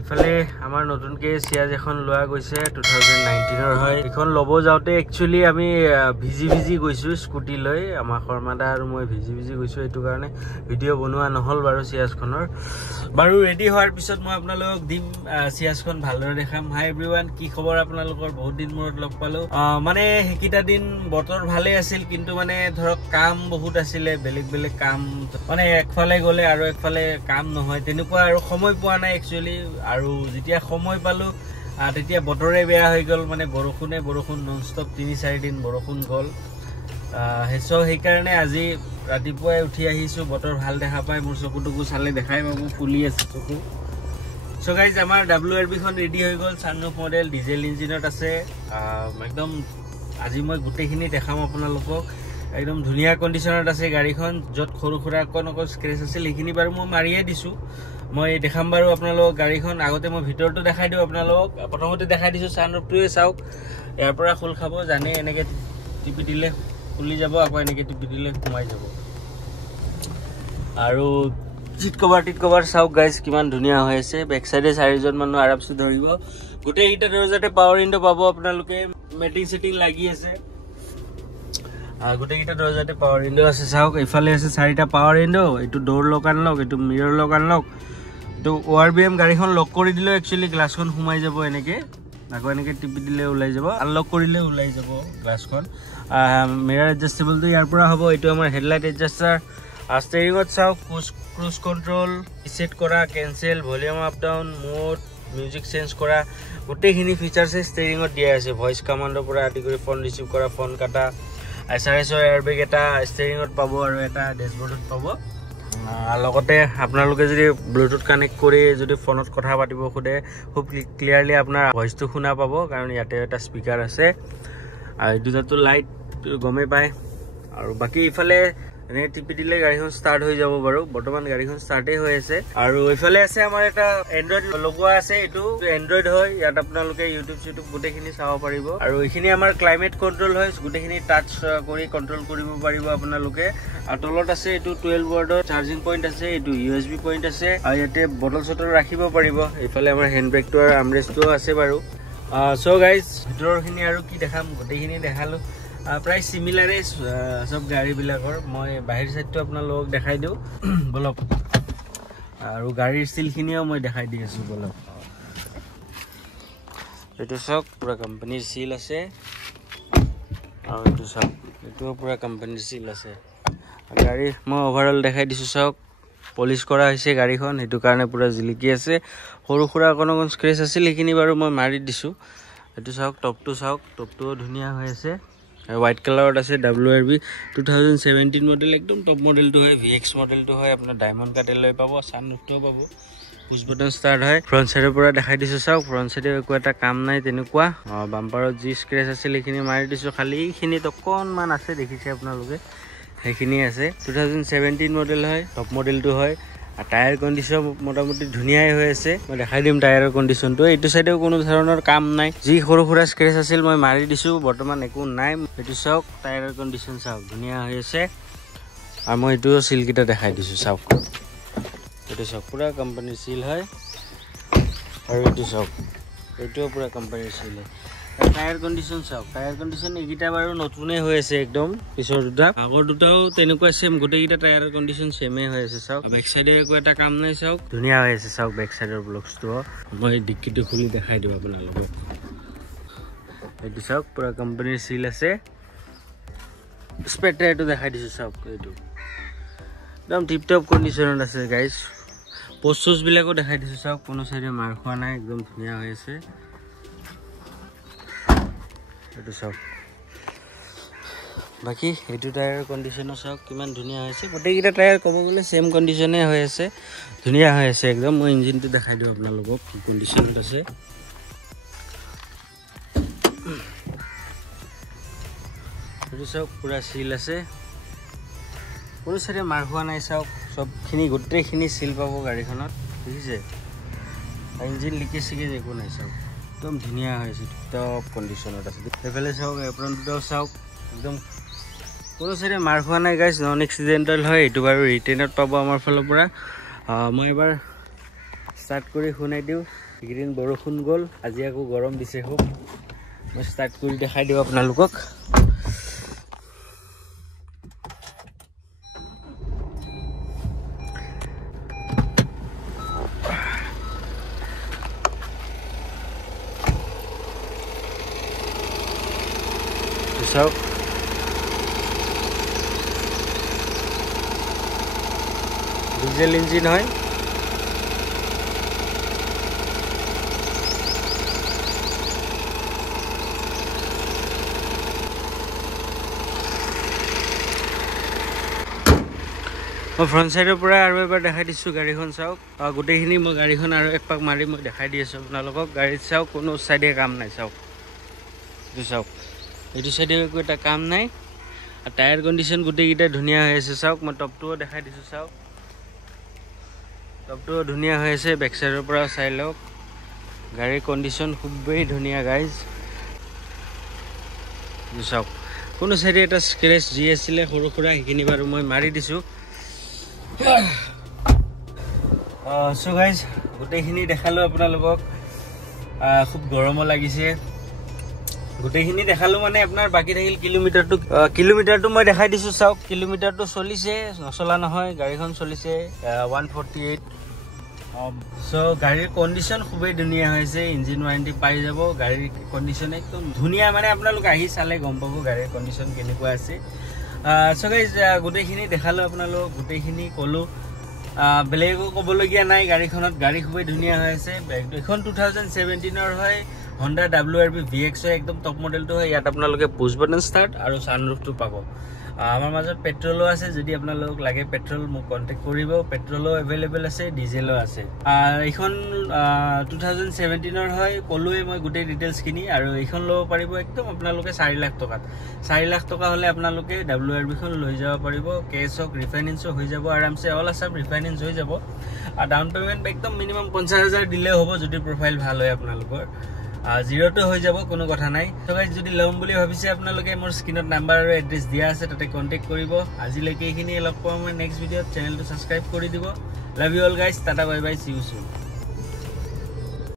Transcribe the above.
ইফালে আমাৰ নতুনকে সিয়াজ এখন লোৱা গৈছে 2019 ৰ হয় এখন লব যাওতে একচুয়ালি আমি ভিজি গৈছো স্কুটি লৈ আমাৰ শৰ্মাদা আৰু মই ভিজি গৈছো এটো কাৰণে ভিডিও বনোৱা নহল বাৰু সিয়াজখনৰ বাৰু ৰেডি হোৱাৰ পিছত মই আপোনালোকক দিম সিয়াজখন ভালদৰে দেখাম হাই এভৰিৱান কি খবৰ আপোনালোকৰ বহুত দিন মূৰত লগ পালো মানে হেকিটা দিন বতৰ ভালে আছিল কিন্তু মানে ধৰক কাম বহুত আছিল বেলেগ কাম মানে একফালে গলে আৰু একফালে কাম নহয় তেনেকুৱা আৰু সময় পোৱা নাই একচুয়ালি আৰু যেতিয়া সময় পালো তেতিয়া বতৰে বেয়া হৈ গল মানে বৰষুণ ননস্টপ 3-4 দিন বৰষুণ গল হেছো সেই কাৰণে আজি ৰাতিপুৱাই উঠি আহিছো বতৰ ভাল দেখা পাই মোৰ চকুটুকু চালে দেখাই পাবো ফুলি আছে চকু সো গাইজ আমাৰ WRV খন ৰেডি হৈ গল সানৰুফ মডেল ডিজেল ইঞ্জিনত আছে একদম আজি মই গুটেখিনি দেখাম আপোনালোকক একদম ধুনিয়া কন্ডিশনত আছে গাড়ীখন যত খৰুখুৰা কোন স্ক্ৰেচ আছে লিখিনি বাৰু মই মাৰিয়ে দিছো মই দেখাম বাৰু আপোনালোক গাড়ীখন আগতে মই ভিতৰটো দেখাই দিও আপোনালোক প্ৰথমতে দেখাই দিছো সানৰুফটোৱে চাওক ইয়াৰ পৰা খুল খাব জানে এনেকে টিপি দিলে খুলি যাব আকৌ এনেকে টিপি দিলে সোমাই যাব আৰু সিট কভাৰ চাওক গাইজ কিমান ধুনিয়া হৈ আছে বেক সাইডে 4জন মানুহ আৰামছে ধৰিব গুটে ইটা দৰজাতে পাৱাৰ উইন্ডো পাব আপোনালোকে মেটিং সেটিং লাগি আছে গুটে ইটা দৰজাতে পাৱাৰ উইন্ডো আছে চাওক ইফালে আছে 4টা পাৱাৰ উইন্ডো এটো ডোৰ লক আনলক এটো মিৰৰ লক আনলক তো ORBM গাড়ীখন লক কৰি দিলে একচুয়ালি গ্লাছখন সোমাই যাব এনেকে আকৌ এনেকে টিপি দিলে ওলাই যাব আনলক কৰিলে ওলাই যাব গ্লাছখন মিৰৰ এডজাস্টেবল তো ইয়াৰ পৰা হ'ব এটো আমাৰ হেডলাইট এডজাস্টাৰ স্টিয়াৰিংত চাওক ক্ৰুজ কন্ট্ৰোল সেট কৰা cancel volume up down mode music change কৰা গোটেইখিনি ফিচাৰছে স্টিয়াৰিংত দিয়া আছে ভয়েস কমান্ডৰ পৰা আদি কৰি ফোন ৰিসিভ কৰা ফোন কাটা SRS এয়াৰবেগ এটা স্টিয়াৰিংত পাব আৰু এটা ড্যাশবৰ্ডত পাব লগতে আপোনালোকে যদি ব্লুটুথ কানেক্ট কৰি যদি ফোনত কথা পাতিব খুদে খুব ক্লিয়াৰলি আপোনাৰ ভয়েসটো শুনা পাব কাৰণ ইয়াতে এটা স্পিকাৰ আছে আৰু দুটাটো লাইট গমে পায় আৰু বাকি ইফালে এনে টিপি দিলে গাড়ীখন স্টাৰ্ট হৈ যাব বাৰু বৰ্তমান গাড়ীখন স্টাৰ্টে হৈ আছে আৰু ইফালে আছে আমাৰ এটা এন্ড্ৰইড লগোৱা আছে এটো এন্ড্ৰইড হয় ইয়াত আপোনালোকে ইউটিউব গোটেইখিনি চাব পাৰিব আৰু এইখিনি আমাৰ ক্লাইমেট কন্ট্ৰোল হয় গোটেইখিনি টাচ কৰি কন্ট্ৰোল কৰিব পাৰিব আপোনালোকে আৰু তলত আছে এটো 12 ভোল্টৰ চাৰ্জিং পইণ্ট আছে এটো USB পইণ্ট আছে আৰু ইয়াতে বটল চটল ৰাখিব পাৰিব ইফালে আমাৰ হেণ্ড ব্ৰেকটো আৰু আৰ্মৰেষ্টটো আছে বাৰু সো গাইজ ভিতৰখিনি আৰু কি দেখাম গোটেইখিনি দেখালো প্ৰায় সিমিলাৰে সব গাড়ী বিলাকৰ মই বাহিৰ সাইডটো আপোনালোকক দেখাই দিও বলক আৰু গাড়ীৰ সিলখিনিও মই দেখাই দি আছো বলক এটো সব পুৰা কোম্পানীৰ সিল আছে আৰু এটো সব এটো পুৰা কোম্পানীৰ সিল আছে গাড়ী মই ওভাৰঅল দেখাই দিছো সব পলিশ কৰা হৈছে গাড়ীখন এটো কাৰণে পুৰা জিলিকি আছে খৰুখুৰা কোন স্ক্ৰেচ আছে লিখিনি বাৰু মই মাৰি দিছো এটো চাওক টপটো ধুনিয়া হৈ আছে হোয়াইট কালাৰত আছে WRV 2017 মডেল একদম টপ মডেলটো হয় VX মডেলটো হয় আপোনাৰ ডায়মন্ড কাটেল লৈ পাব সানৰুফটো পাব পুশ বাটন স্টাৰ্ট হয় ফ্ৰন্ট সাইডৰ পৰা দেখাই দিছো চাওক ফ্ৰন্ট সাইডে একো এটা কাম নাই তেনেকুৱা বাম্পাৰত যি স্ক্ৰেচ আছে লিখিনি মাৰি দিছো খালি এইখিনি অকণমান আছে দেখিছে আপোনালোকে সেইখিনি আছে 2017 মডেল হয় টপ মডেলটো হয় টায়াৰ কন্ডিশন মোটামুটি ধুনিয়াই হৈ আছে মই দেখাই দিম টায়াৰৰ কন্ডিশনটো এইটো সাইডেও কোনো ধৰণৰ কাম নাই যি খৰুখুৰা স্ক্ৰেচ আছিল মই মাৰি দিছো বৰ্তমান একো নাই এইটো চাওক টায়াৰৰ কন্ডিশন চাওক ধুনিয়া হৈ আছে আৰু মই এইটো সিলকিটা দেখাই দিছো চাওক এইটো চাওক পুৰা কোম্পানীৰ সিল হয় আৰু এইটো চাওক এইটোও পুৰা কোম্পানীৰ সিল হয় টায়াৰ কন্ডিশন চাওক টায়াৰ কন্ডিশন এইকিটা বাৰু নতুনে হৈ আছে একদম পিছৰ দুটা আগৰ দুটাও তেনেকুৱা সেম গোটেইকিটা টায়াৰৰ কন্ডিশন সেমে হৈ আছে চাওক বেক সাইডে একো এটা কাম নাই চাওক ধুনিয়া হৈ আছে চাওক বেক সাইডৰ ব্লকসটো মই ডিক্কিটো খুলি দেখাই দিম আপোনালোকক এইটো চাওক পুৰা কোম্পানীৰ সিল আছে স্পেয়াৰ টায়াৰটো দেখাই দিছো চাওক এইটো একদম টিপটপ কন্ডিশনত আছে গাইজ পোস্টস বিলাকো দেখাই দিছো চাওক কোনো সাইডে মাৰ খোৱা নাই একদম ধুনিয়া হৈ আছে এটো চাওক বাকি এটো টায়াৰ কন্ডিশনো চাওক কিমান ধুনিয়া হৈছে গোটেইকিটা টায়াৰ কব গলে সেম কন্ডিশনে হৈ আছে ধুনিয়া হৈ আছে একদম মই ইঞ্জিনটো দেখাই দিও আপোনালোকক কি কন্ডিশনত আছে এটো চাওক পুৰা সিল আছে কোনো সাইডে মাৰ খোৱা নাই চাওক সবখিনি গোটেইখিনি সিল পাব গাড়ীখনত দেখিছে ইঞ্জিন লিকেজ একো নাই চাওক একদম ধুনিয়া হৈছে টপ কন্ডিশনত আছে এফালে চাওক এপ্ৰনটো চাওক একদম কোনো সাইডে মাৰ খোৱা নাই গাইজ নন এক্সিডেন্টাল হয় এটো বাৰু ৰিটেইনত পাব আমাৰ ফালৰ পৰা মই এবাৰ ষ্টাৰ্ট কৰি শুনাই দিওঁ এইকেইদিন বৰষুণ গ'ল আজি আকৌ গৰম দিছে খুব মই ষ্টাৰ্ট কৰি দেখাই দিওঁ আপোনালোকক So diesel engine হয় মই ফ্ৰন্ট সাইডৰ পৰা আৰু এবাৰ দেখাই দিছো গাড়ীখন চাওক গোটেইখিনি মই গাড়ীখন আৰু এক পাক মাৰি মই দেখাই দি আছো আপোনালোকক গাড়ীত চাওক কোনো সাইডে কাম নাই চাওক চাওক এইটো সাইডে একো এটা কাম নাই আর টায়ার কন্ডিশন গোটেইকেইটা ধুনীয়া হৈ আছে চাওক মই টপটোও দেখাই দিছো চাওক টপটোও ধুনীয়া হৈ আছে বেক সাইডৰ পৰা চাই লওক গাড়ীৰ কন্ডিশন খুবেই ধুনীয়া গাইজ চাওক কোনো সাইডে এটা স্ক্ৰেচ যি আছিল সৰু খুৰা সেইখিনি বাৰু মই মাৰি দিছো সো গাইজ গোটেইখিনি দেখালো আপোনালোকক খুব গৰম লাগিছে গোটেইখিনি দেখালো মানে আপোনাৰ বাকি থাকিল কিলোমিটাৰটো মই দেখাই দিছো চাওক কিলোমিটাৰটো চলিছে নচলা নহয় গাড়ীখন চলিছে 148 সো গাড়ীৰ কন্ডিশন খুবেই ধুনীয়া হৈছে ইঞ্জিন ওয়াৰেন্টি পাই যাব গাড়ীৰ কন্ডিশন একদম ধুনীয়া মানে আপোনালোক আহি চালে গম পাব গাড়ীৰ কন্ডিশন কেনেকুৱা আছে সো গাইজ গোটেইখিনি দেখালো আপোনালোক গোটেইখিনি কলো বেলেগো ক'বলগীয়া নাই গাড়ীখনত গাড়ী খুবেই ধুনীয়া হৈ আছে এখন 2017 হয় Honda WRV VX একদম টপ মডেলটো হয় ইয়াত আপোনালোকে পুশ বাটন স্টার্ট আৰু সানৰুফটো পাব আমাৰ মাজত পেট্ৰলো আছে যদি আপোনালোক লাগে পেট্ৰল মোক কন্টাক্ট কৰিব পেট্ৰলো अवेलेबल আছে ডিজেলো আছে এখন 2017 হয় কলোৱে মই গোটেই ডিটেইলছ কিনি আৰু এখন লব পাৰিব একদম আপোনালোকে 4 লাখ টকা 4 লাখ টকা হলে আপোনালোকে WRV খন লৈ যাব পাৰিব কেছ হক ৰিফাইনেন্সো হৈ যাব আৰামছে অল আসাম ৰিফাইনেন্স হৈ যাব আৰু ডাউন পেমেন্ট একদম মিনিমাম 50000 দিলে হ'ব যদি প্ৰফাইল ভাল হয় আপোনালোকৰ জিরো তো হৈ যাব কোনো কথা নাই তো গাইজ যদি লম বুলি ভাবিছে আপোনালোকে মোৰ স্ক্ৰিনত নাম্বাৰ আৰু এড্ৰেছ দিয়া আছে তাতে কন্টাক্ট কৰিব আজিলৈকে এইখিনি লগ পাম মই নেক্সট ভিডিঅ'ত চেনেলটো সাবস্ক্ৰাইব কৰি দিব love you all guys tata bye bye C you soon